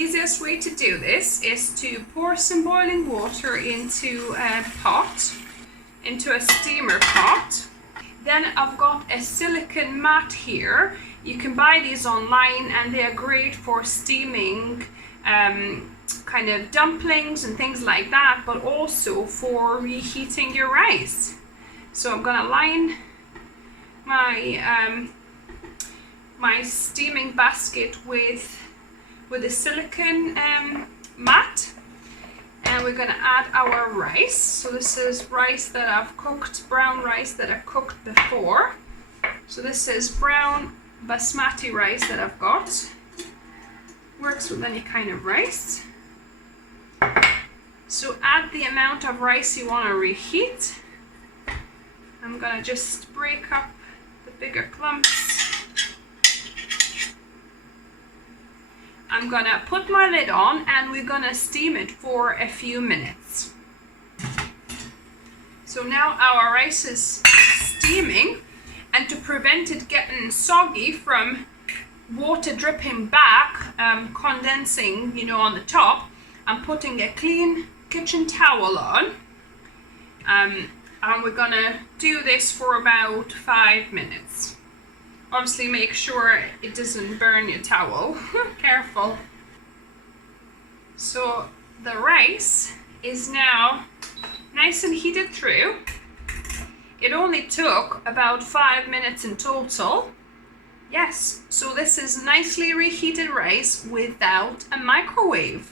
Easiest way to do this is to pour some boiling water into a pot, into a steamer pot. Then I've got a silicone mat here. You can buy these online and they are great for steaming kind of dumplings and things like that, but also for reheating your rice. So I'm gonna line my my steaming basket with a silicone mat, and we're gonna add our rice. So this is rice that I've cooked, brown rice that I cooked before. So this is brown basmati rice that I've got. Works with any kind of rice. So add the amount of rice you want to reheat. I'm gonna just break up the bigger clumps. I'm gonna put my lid on and we're gonna steam it for a few minutes. So now our rice is steaming, and to prevent it getting soggy from water dripping back, condensing, on the top, I'm putting a clean kitchen towel on. And we're gonna do this for about 5 minutes. Obviously make sure it doesn't burn your towel. Careful. So the rice is now nice and heated through. It only took about 5 minutes in total. Yes, so this is nicely reheated rice without a microwave.